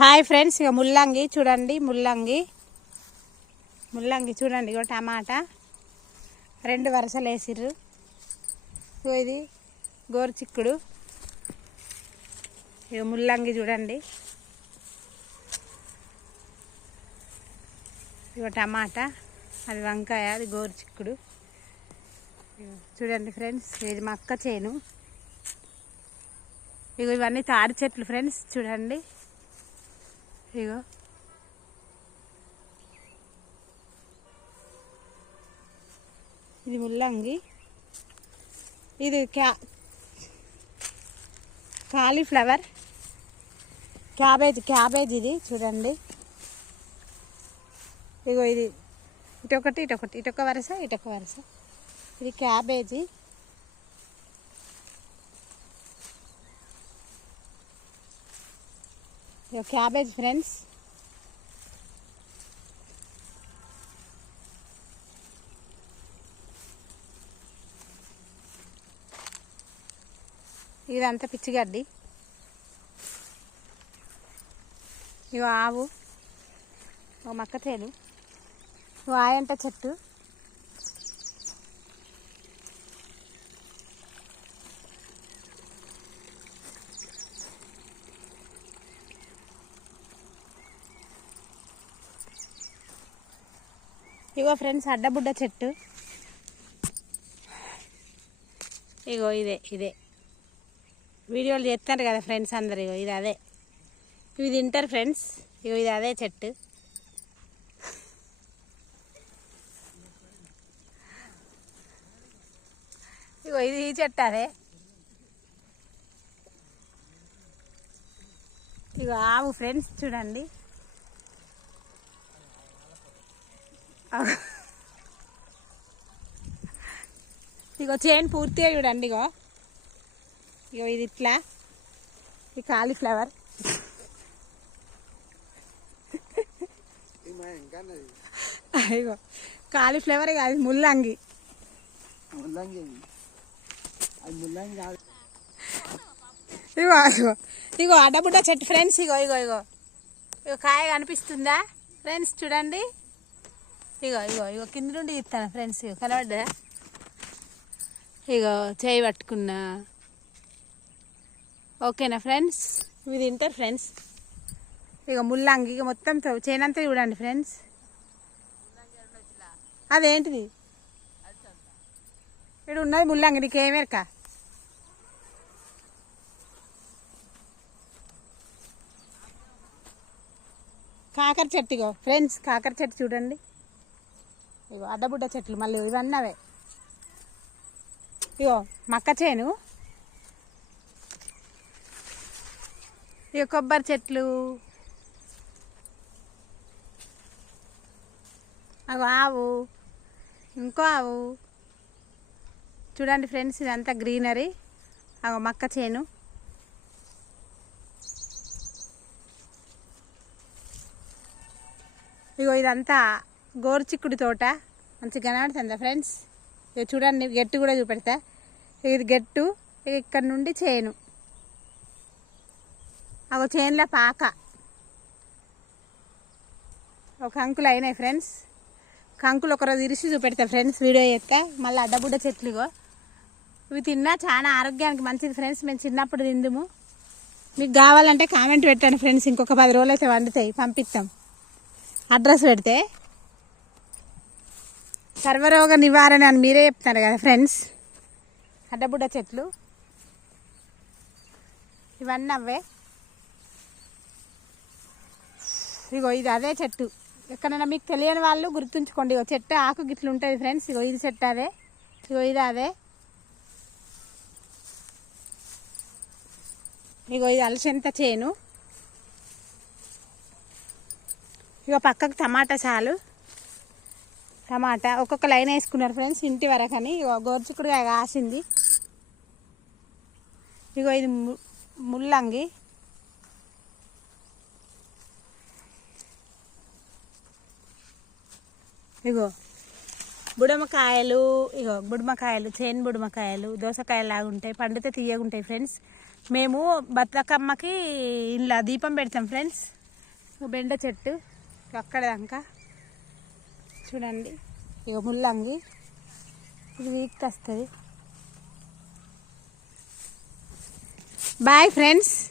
Hi friends, ఇక ముల్లంగి చూడండి. ముల్లంగి చూడండి. ఇక టమాటా 2 వరుసలు వేసిర్రు. ఇది గోరుచిక్కుడు. ఇక ముల్లంగి చూడండి. ఇక టమాటా, అది వంకాయ, అది గోరుచిక్కుడు. చూడండి ఫ్రెండ్స్, ఇది మక్క చేను. ఇగో ఇవన్నీ తాడి చెట్లు ఫ్రెండ్స్. చూడండి, ఇగో ఇది ముల్లంగి. ఇది కాలీఫ్లవర్, క్యాబేజ్ ఇది చూడండి. ఇగో ఇది ఇటొక వరుస, ఇటొక వరుస. ఇది క్యాబేజీ. Cabbage friends. ఇదంతా పిచ్చిగడ్డి. ఇగో ఆవు, ఓ మక్కతేలు, ఓ ఆయంట చెట్టు. ఇగో ఫ్రెండ్స్ అడ్డబుడ్డ చెట్టు. ఇగో ఇదే వీడియోలు చేస్తారు కదా ఫ్రెండ్స్ అందరు. ఇగో ఇది అదే, ఇవి తింటారు ఫ్రెండ్స్. ఇగో ఇది అదే చెట్టు. ఇగో ఇది ఈ చెట్టు అదే. ఇగో ఆవు ఫ్రెండ్స్ చూడండి. ఇగో చేను పూర్తిగా చూడండి. ఇగో ఇది ఇట్లా, ఈ కాలీఫ్లవర్. ఇగో కాలీఫ్లవర్. ఇక అది ముల్లంగి. ఇగో అడ్డబుడ్డ చెట్టు ఫ్రెండ్స్. ఇగో కాయ కనిపిస్తుందా ఫ్రెండ్స్? చూడండి. ఇగో కింద నుండి ఇస్తాను ఫ్రెండ్స్. ఇగో కనబడ్డా? ఇగో చేయి పట్టుకున్నా. ఓకేనా ఫ్రెండ్స్? ఇవి తింటారు ఫ్రెండ్స్. ఇక ముల్లంగి. ఇక మొత్తం చేనంతా చూడండి ఫ్రెండ్స్. అదేంటిది ఇక్కడ ఉన్నది? ముల్లంగి. నీకేమేరక? కాకర చెట్టు. ఇగో ఫ్రెండ్స్ కాకర చెట్టు చూడండి. ఇగో అడ్డబుడ్డ చెట్లు మళ్ళీ ఇవన్నీ అవే. ఇగో మక్క చేను. ఇక కొబ్బరి చెట్లు. అగో ఆవు, ఇంకో ఆవు. చూడండి ఫ్రెండ్స్, ఇదంతా గ్రీనరీ. అగో మక్క చేను. ఇగో ఇదంతా గోరుచిక్కుడు తోట. మంచిగా కనబడుతుందా ఫ్రెండ్స్? ఇక చూడండి, గట్టు కూడా చూపెడతా. ఇది గట్టు. ఇక్కడ నుండి చేను. అగో చేనులో పాక. ఒక కంకులు అయినాయి ఫ్రెండ్స్. కంకులు ఒకరోజు ఇరిసి చూపెడతా ఫ్రెండ్స్, వీడియో చేస్తా. మళ్ళీ అడ్డబుడ్డ చెట్లు. ఇగో ఇవి తిన్నా చాలా ఆరోగ్యానికి మంచిది ఫ్రెండ్స్. మేము చిన్నప్పుడు తిందుము. మీకు కావాలంటే కామెంట్ పెట్టండి ఫ్రెండ్స్. ఇంకొక 10 రోజులు అయితే వండుతాయి, పంపిస్తాం. అడ్రస్ పెడితే. సర్వరోగ నివారణ అని మీరే చెప్తారు కదా ఫ్రెండ్స్. అడ్డబుడ్డ చెట్లు ఇవన్నీ అవే. ఇగో ఇది అదే చెట్టు. ఎక్కడైనా మీకు తెలియని వాళ్ళు గుర్తుంచుకోండి. ఇగో చెట్టు ఆకు గిట్లు ఉంటుంది ఫ్రెండ్స్. ఇగో ఇది చెట్టు అదే. ఇగో ఇది అదే. ఇగో ఇది అలసంత చేను. ఇగో పక్కకు టమాటా చాలు. టమాటా ఒక్కొక్క లైన్ వేసుకున్నారు ఫ్రెండ్స్ ఇంటి వరకు అని. ఇగో గోరుచిక్కుడు కాసింది. ఇగో ఇది ముల్లంగి. ఇగో బుడమకాయలు. ఇగో బుడమకాయలు, చేను బుడమకాయలు దోసకాయలు లాగా ఉంటాయి. పండితే తీయగా ఉంటాయి ఫ్రెండ్స్. మేము బతుకమ్మకి ఇలా దీపం పెడతాం ఫ్రెండ్స్. బెండ చెట్టు అక్కడ దాకా చూడండి. ఇక ముల్లంగి ఇది వీక్ వస్తుంది. Boy friends.